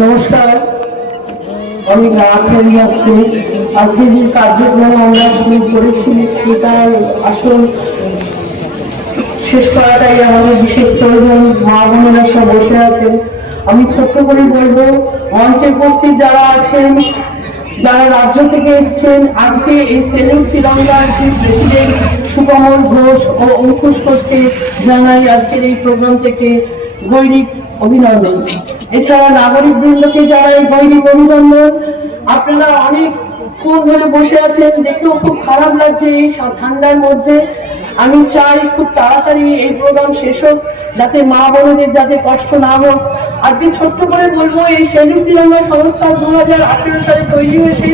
নমস্কার। আমি রাত হয়ে যাচ্ছে। আজকে যে কার্যক্রম আমরা শুরু করেছি সেটার আসল শেষ করাটাই আমাদের বিশেষ প্রয়োজন। মা বোনেরা সব বসে আছেন। আমি ছোট্ট করে বলব মঞ্চে উপস্থিত যারা আছেন, যারা রাজ্য থেকে এসেছেন, আজকে এই সেলুট তিরঙ্গার যে প্রেসিডেন্ট সুকমল ঘোষ ও অঙ্কুশ ঘোষকে জানাই আজকের এই প্রোগ্রাম থেকে গৈরিক অভিনন্দন। এছাড়া নাগরিক বৃন্দকে যারা এই গৈরিক অভিনন্দন আপনারা অনেক ফোন ধরে বসে আছেন, দেখতেও খুব খারাপ লাগছে এই ঠান্ডার মধ্যে। আমি চাই খুব তাড়াতাড়ি এই প্রোগ্রাম শেষ হোক, যাতে মা বোনদের যাতে কষ্ট না হোক। আজকে ছোট্ট করে বলব, এই সেলুক তিরঙ্গা সংস্থা দু হাজার আঠেরো সালে তৈরি হয়েছে।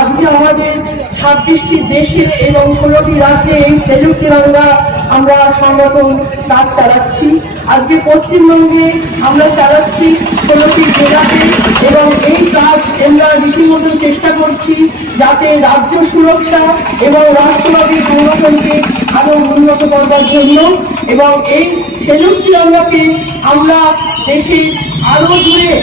আজকে আমাদের ছাব্বিশটি দেশে এবং ষোলোটি রাজ্যে এই সেলুক তিরঙ্গা আমরা সংগঠন কাজ চালাচ্ছি। আজকে পশ্চিমবঙ্গে আমরা চালাচ্ছি ষোলোটি জেলাতে এবং এই কাজ আমরা রীতিমতো চেষ্টা করছি যাতে রাজ্য সুরক্ষা এবং রাষ্ট্রবাদী সংগঠনকে আরও উন্নত করবার জন্য এবং এই সেলুক তিরঙ্গাকে আমরা দেশে আরও দূরে,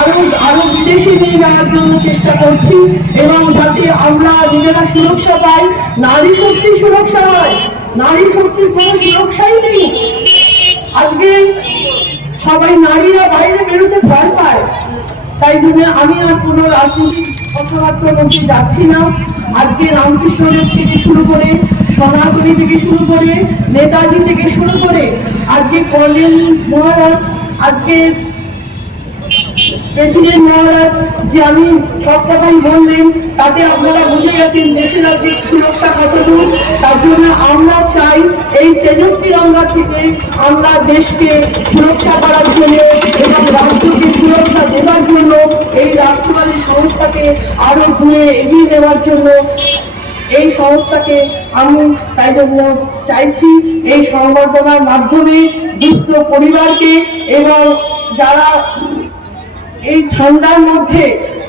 আরও আরও বিদেশে নিয়ে যাওয়ার জন্য চেষ্টা করছি এবং যাতে আমরা নিজেরা সুরক্ষা পাই, নারী শক্তি সুরক্ষা নারী শক্তির কোনো সুরক্ষাই নেই। আজকে সবাই নারীরা বাইরে বেরোতে ভয় পায়। তাই জন্য আমি আর কোনো রাজনৈতিক কথাবার্তার মধ্যে যাচ্ছি না। আজকে রামকৃষ্ণদেব থেকে শুরু করে সনাতনী থেকে শুরু করে নেতাজি থেকে শুরু করে আজকে কর্নেল মহারাজ, আজকে প্রেসিডেন্ট মহারাজ, যে আমি সব কথাই বললেন, তাতে আপনারা বুঝে গেছেন দেশের রাজ্যের সুরক্ষা কতদূর। তার জন্য আমরা চাই এই তেজক তিরঙ্গা থেকে আমরা দেশকে সুরক্ষা করার জন্য এবং রাষ্ট্রকে সুরক্ষা দেওয়ার জন্য এই রাষ্ট্রবাদী সংস্থাকে আরও দূরে এগিয়ে দেওয়ার জন্য এই সংস্থাকে আমি তাই জন্য চাইছি। এই সংবর্ধনার মাধ্যমে দুস্থ পরিবারকে এবং যারা এই ঠান্ডার মধ্যে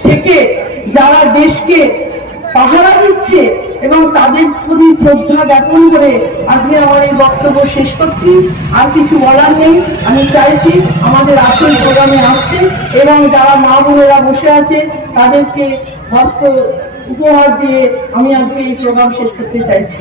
থেকে যারা দেশকে পাহারা দিচ্ছে এবং তাদের প্রতি শ্রদ্ধা জ্ঞাপন করে আজকে আমার এই বক্তব্য শেষ করছি। আর কিছু বলার নেই, আমি চাইছি আমাদের আসল প্রোগ্রামে আসছে এবং যারা মা বোনেরা বসে আছে তাদেরকে হস্ত উপহার দিয়ে আমি আজকে এই প্রোগ্রাম শেষ করতে চাইছি।